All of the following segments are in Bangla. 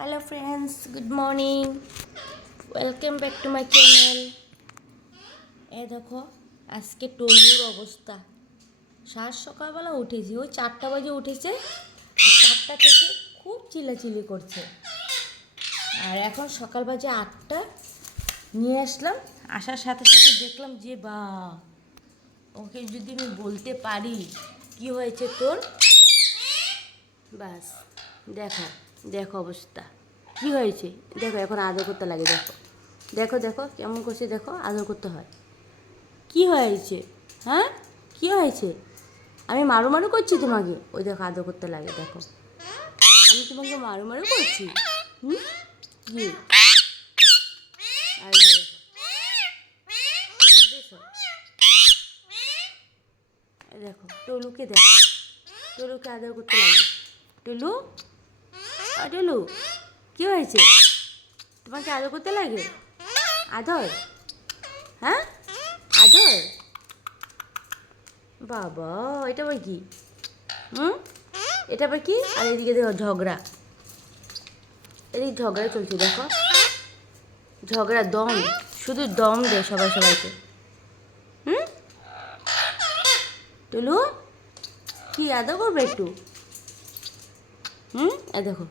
Hello friends, good morning, welcome back to my channel. দেখো আজকে টলুর অবস্থা। সকালবেলা উঠেছি, ওই 4টা বাজে উঠেছে, আর 4টা থেকে খুব চিল্লাচিল্লি করছে। আর এখন সকাল বাজে 8টা, নিয়ে আসলাম। আসার সাথে সাথে দেখলাম যে ওকে যদি আমি বলতে পারি কি হয়েছে তোর, বাস দেখো দেখো অবস্থা কি হয়েছে। দেখো এখন আদর করতে লাগে, দেখো দেখো দেখো কেমন করছে, দেখো আদর করতে হয়। কি হয়েছে? হ্যাঁ, কি হয়েছে? আমি মারু মারু করছি তোমাকে? ওই দেখো আদর করতে লাগে, দেখো আমি তোমাকে মারু মারু করছি। কি আর দেখো টলুকে, দেখো টলুকে আদর করতে লাগে। টুলু, টুলু কি হয়েছে? তোমাকে আদর করতে লাগে? আদর, হ্যাঁ আদর। বাবা এটা আবার কি? এটা আবার কি? আর এদিকে দেখো ঝগড়া, এদিকে ঝগড়া চলছে, দেখো ঝগড়া, দম, শুধু দম দেয় সবাইকে। টুলু কি আদর করবে একটু? এ দেখো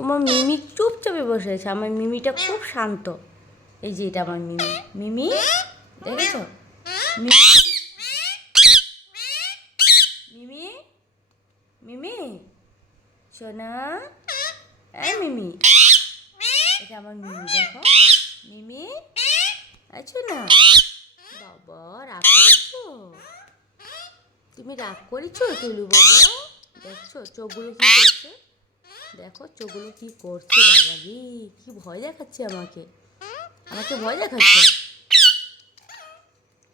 আমার মিমি চুপচাপে বসে আছে। আমার মিমিটা খুব শান্ত। এই যে এটা আমার মিমি। মিমি দেখেছ? মিমি মিমি মিমি সোনা, মিমি, এটা আমার মিমি, দেখো মিমি আছো না? বাবা রাগ করেছো? তুমি রাগ করেছো টুলু বাবা? দেখছো চোখগুলো কি করছে? দেখো চোখগুলো কি করছে? বাবা রে, কি ভয় দেখাচ্ছে আমাকে ভয় দেখাচ্ছে।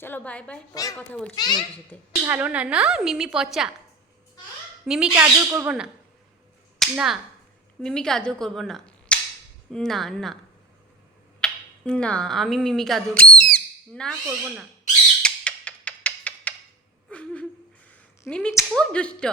চলো বাই বাই, পরে কথা বলছি তোমাদের সাথে। ভালো না না, মিমি পচা। মিমিকে আদর করবো না, না মিমিকে আদর করবো না, না না না, আমি মিমিকে আদর করবো না, না করবো না। মিমি খুব দুষ্ট।